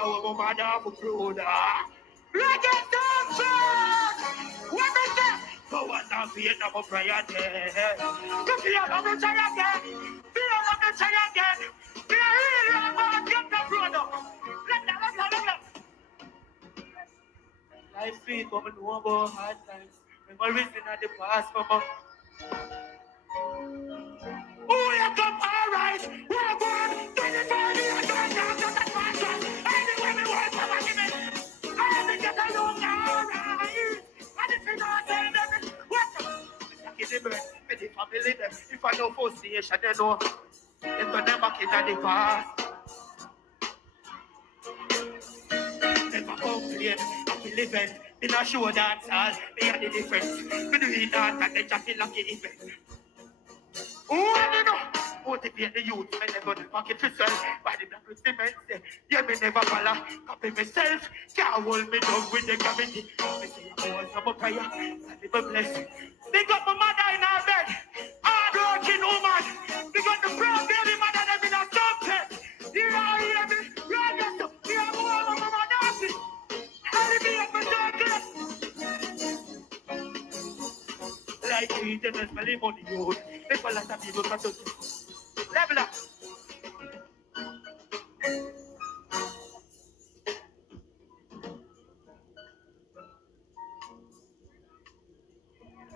our mother for brother. Reggae Sumfest! What is that? Go on now, be another prayer there. Look here, I'm going to try again. Be another try again. Be a real man, get the brother. Let that. Life sweet, but we know about hard times. Memories in the past, mama. Oh, you come alright. We're going 25 years after that passion. Anyway, we want to give it. I think get along alright. And if you don't tell them, what? Give the bird, for the family them. If I know for station, they know. They turn them back into the past. Never complain, happy living. In a show dance hall, they are the difference. We do it dance and they just feel like it event. Oh, you know, motivate the youth, when they go to pocket to sell. By the black cement, yeah, me never follow. Copy myself, can't hold me down with the gravity. Me say, I was number prayer, I live a blessing. They got my mother in her bed, hard working woman. They got the proud baby mother, them in a Sumfest. You hear me? Yeah, yes, you have more of my mother. I'll be up my chocolate. Like eating and smelling money, you. Make a lot of people come to level up.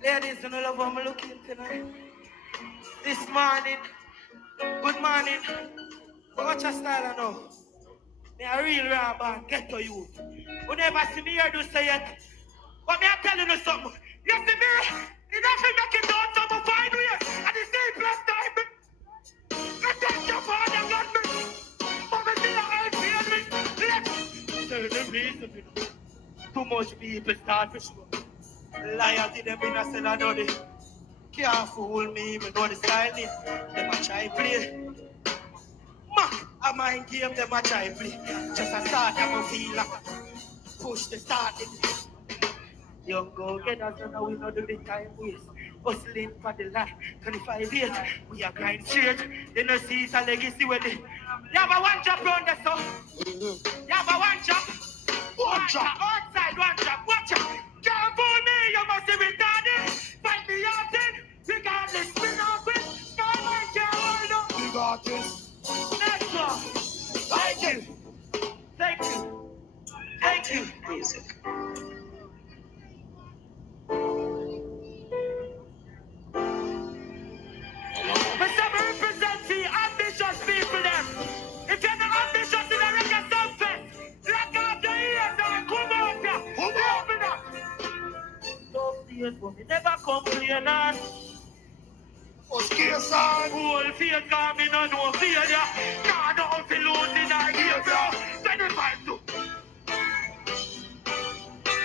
Ladies and all of them looking tonight. This morning, good morning. But watch your style I know. Me a real raw band, get to you. You never see me here do say it. But me I telling you something. You see me? You don't feel make it out some fine ways. And the same plus time. I thank you for the God me. But me still I feel me. Let's tell the reason. Too much people start to show. Loyalty them in a cell another. Can't fool me, we know the style me. Them a try play. Mac, a mind game, them a try play. Just a start, I'm a feel like push the start it. Young go-getters, you know we know do the time waste. Hustling for the life, 25 years, we are grind straight. They no see it's a legacy with it. You have a one job round there, so. You have a one job. One job. Outside, one job. Watch out. Can't fool me, you must be retarded. Fight me out then. Regardless, we not quit. Small man can't hold up. We got this. Next one. Thank you. Thank you. Thank you. Music. Mr. Represent the ambitious people them. If you're not ambitious in a Reggae Sumfest, lock out the ears and come out here. Open up. Those days when we never complain on. Scarce on. Whole fear coming on no failure. Nah, don't feel lonely in our gear, bro. 25 to.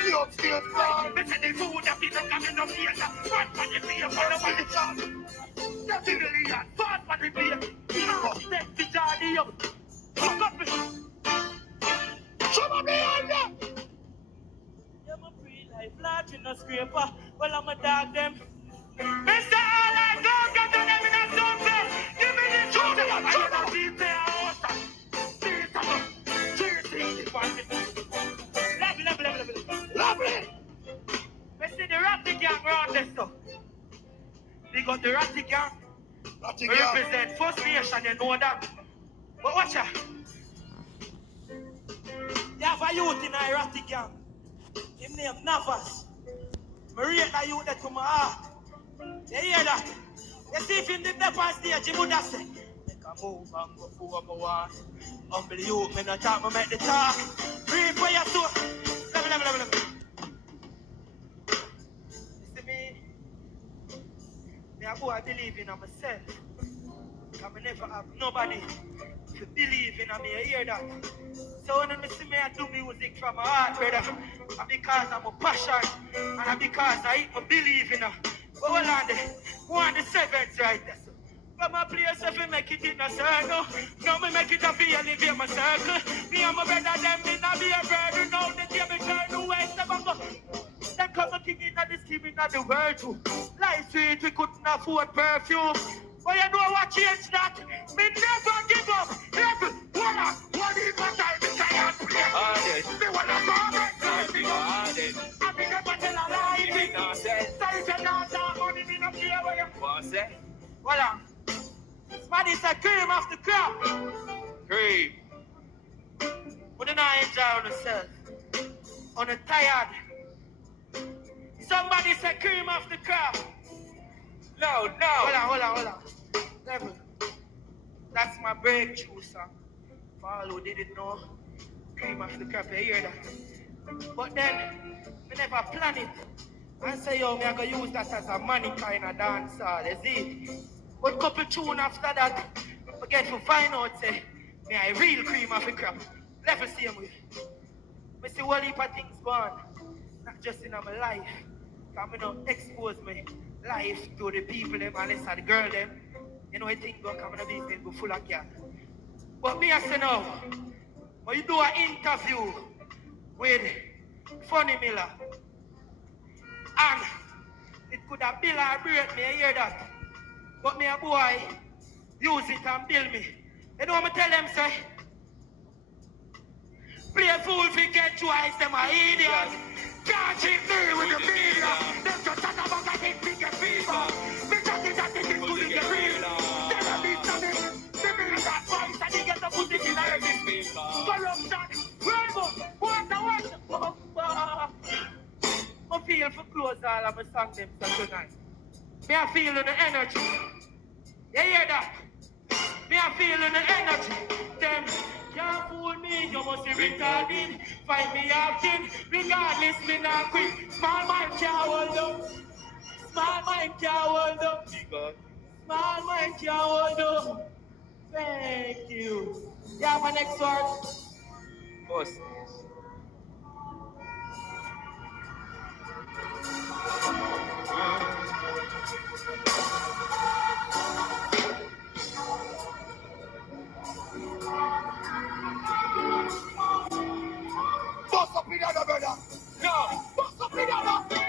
You upstairs, bro. Me say the food that people coming up here. One for the beer, one for the top. That's the million. Fast for the beer. Take the journey up. Hook up it. Come on, behind them. I'm a free life, large in a scraper. Well, I'm a dog them. Mr. Allen, go get to them in a Sumfest. Give me the truth. I don't see the house. See it up. Lovely. We see the Ratty gang around this stuff. They got the Ratty gang. We represent First Nation, you know that. But watch out. You have a youth in a Ratty gang. His name Navas. I rate that youth that to my heart. You hear that? You see if in the left stage, he would have said, make a move and go for my one. Humble youth, me not talk, me make the talk. Breathe for your soul. Level. You see me? I go and believe in myself. I never have nobody to believe in me. You hear that? So when you see me, I do music from my heart, brother. And because I'm a passion, and because I believe in her. But hold on there. One of the seventh right there. So. From a place if we make it in a circle. Now me make it a feel live in my circle. Me and my brother them in a be a brother. Now the day me turn the west of go. Then come a king in this team in the world too. Life sweet, we couldn't afford perfume. But you know what changed that? Me never give up. Never. What is my time? Me can't play. Me wanna forget. I be never tell a lie. Sorry, say not that money. Me no care what you want to say. Voila. Somebody say cream off the crop. Cream. But then I enjoy on yourself. On a tired. Somebody say cream off the crop. No. Hold on. Level. That's my breakthrough song. For all who didn't know, cream off the crop, you hear that? But then, we never plan it. And say, yo, me I go use that as a money kind of dance hall, you see? But couple tune after that, we get to find out, say, me I real cream off the crop. Level same way. Me see one heap of things gone, not just in my life. Because I don't expose my life to the people, them, and the girl, them. You know, I think go come in a business go full of cat. But me, I say no. When you do an interview with Funny Miller, and it could have bill or break me, I hear that. But me a boy use it and bill me. You know what I tell them, say? Play a fool if you get twice, them a idiot. Can't cheat me with the media. Them just talk about that it big a fever. Me just think that it is good in the real. Tell them it's on it. Me bring that voice and they get to put it in every corruption. What? I feel for close all of my songs them so tonight. Me I feel the energy. You hear that? Me I feel the energy. Them can't fool me, you must be retarded. Find me acting, regardless me not quit. Small mind can't hold up. Small mind can't hold up. Small mind can't hold up. Thank you. Yeah, my next word. Boss. Bust up in the brother. No. Bust up in the brother.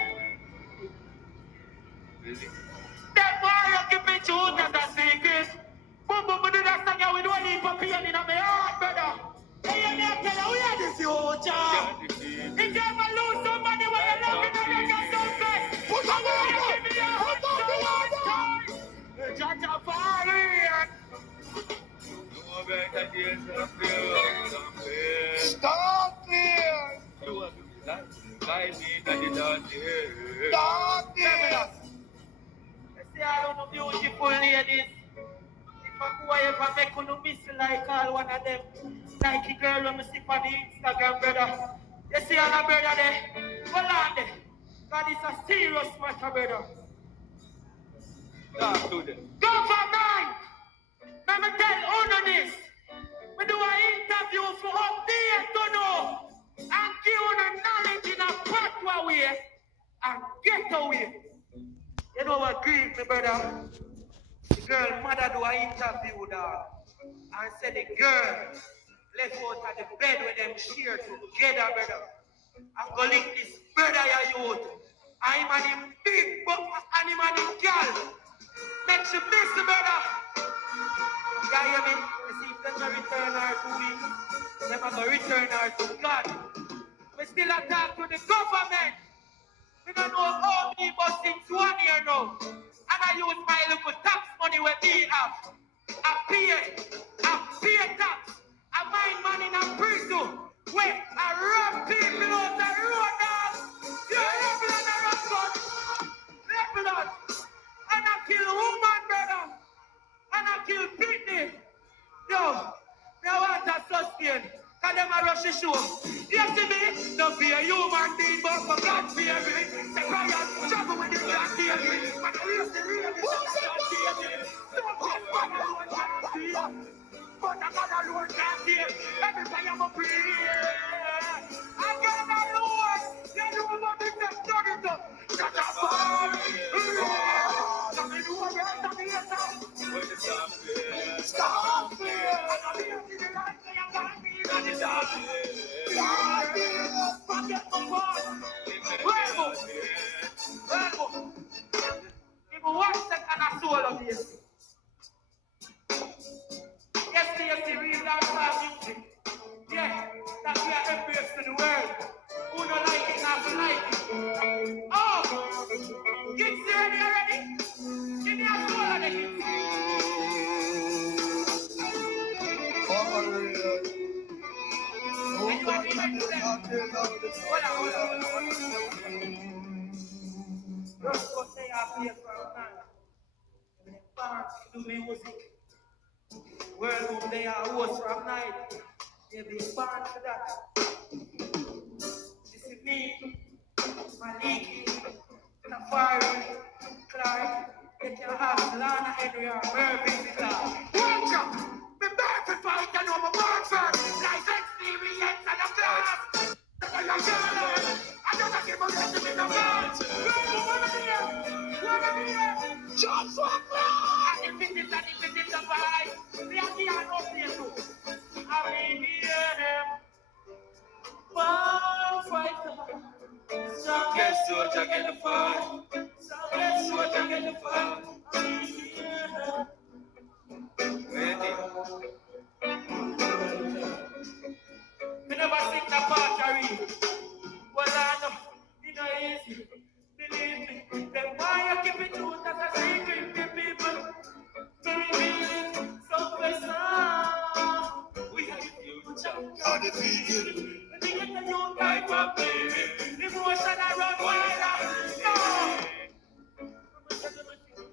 Really? That boy you keep it true as a secret. Boom, do that song with one heap of pain in my heart, brother. Hey, you never tell her we are the future. If you ever lose somebody when you love in the reggae Sumfest, put on the order. Put on the order. Jahshii. Stop here. Stop here. See all of beautiful ladies. If I go ever make you miss like all one of them, like the girl when me see on the Instagram, brother. You see all the brother there? Hold on there. God is a serious matter, brother. Talk to them. Government! Let me tell all this. We do an interview for update to know and give you the knowledge in a pathway way and get away. You know what grieve me, brother? The girl mother do an interview, dog, and said the girl left out at the bed with them share together, brother. I'm going to link this brother, your youth. I'm an him big buck and him and him girl. Make you miss the brother. You hear me? You see, if them return her to we, them are going to return her to God. We still talk to the government. We don't know how many but since 1 year now. And I use my little tax money where we have. I pay tax. I mine money in a prison. Where I rob people out the road, dog. You level on the road, God. Level on. And I kill woman, brother. And I kill people. Yo, they want to sustain. Cause them a rush the show. You see me? No fear human being, but for God fear me. Say Brian, trouble with the God fear me. But I raise the real, God fear me. Don't get one alone can't fear. But I got alone can't fear. Every time I'm up here. I got alone. You know what it is, turn it up. Shut up, boy. Let me do a rest of the year. Stop fear. I'm here to the light. People watch that kind of soul of this. Yes, real dance Just go say I play for a man. When the parents do music, world they are host from night. They'll be born for that. This is me, Maliki, Tafari, Clark, get your house, Lana, Henry, or Mervyn, Clark. Welcome! Me back to fight, you know my born first. Life experience and a class. I don't give a shit to be the man. Just one man! And if it is the vibe, we are the honest too. I mean, hear them. One fighter. Strongest soldier get the fight. Strongest soldier get the fight. Ready? We never sing the part, Ari. Well, I know, it ain't easy. Believe me, them why you keep it truth as a secret to people. Believe it, Sumfest now. We have the future. On the people. We get the new type of baby. Emotion I run wild. No.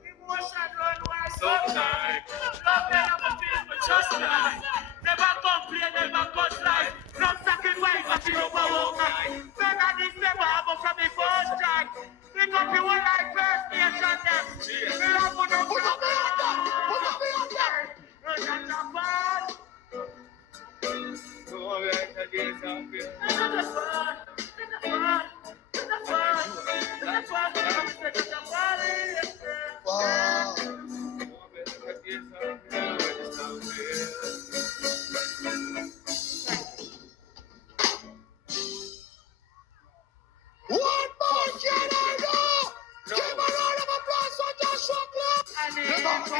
Emotion run wild. Sometimes. Love them, I'm a people just like. Never complain, never cut life. No sacrifice, but you know what I better this never happen from the first strike. Pick up your life first, nation them. We are put up me on them. Put up me on them. Russian Japan. Go back to this up here. Another fun. One more general! Give a round of applause for Jahshii! And if I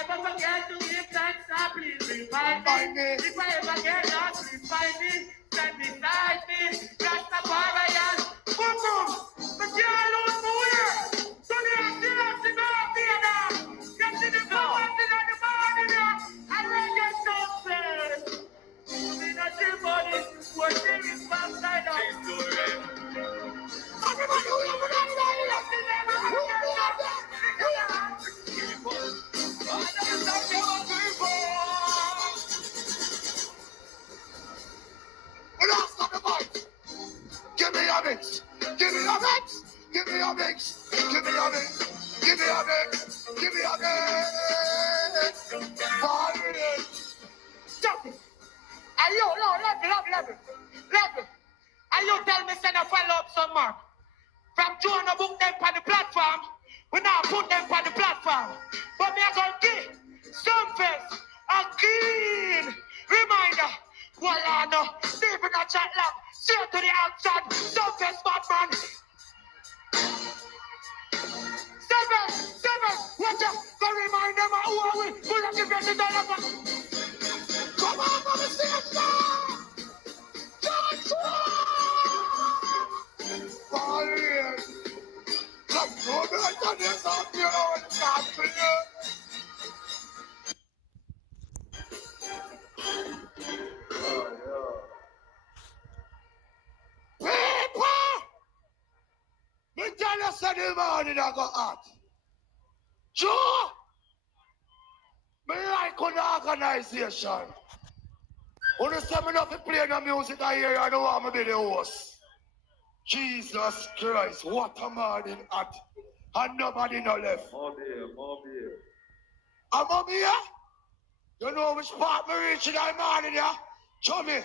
ever forget to give thanks, please remind me. If I ever get lost, please find me. Stand beside me. Just a parallel. Boom, boom! But you all lose my way! So they are still up to go up here now! Get to the power in the morning now! And then get something! We not chill for this. We're serious backside up. Everybody, give me a mix. Give me a mix. Give me a mix. Give me a mix. Give me a mix. Give me a mix. Jahshii. Are you level? Are you tell me send a follow up some more? From Jonah book them on the platform. We now put them on the platform. But me are going to give Sumfest a clean reminder. Well, no, Stephen a chat long. Straight to the action. Sumfest Batman. Seven. Watch out. Go remind them of who are we. Pull up the president. Come on, mama, station. Jahshii. Fire. Let's go back to this up here and talk to you. People! Me tell you Sunday morning I go out. Joe! Me like an organization. When you say me not to play the music I hear, I don't want me to be the host. Jesus Christ, what a morning at. And nobody no left. More beer. I'm up here? You know which part me reach in the morning, yeah? Show me.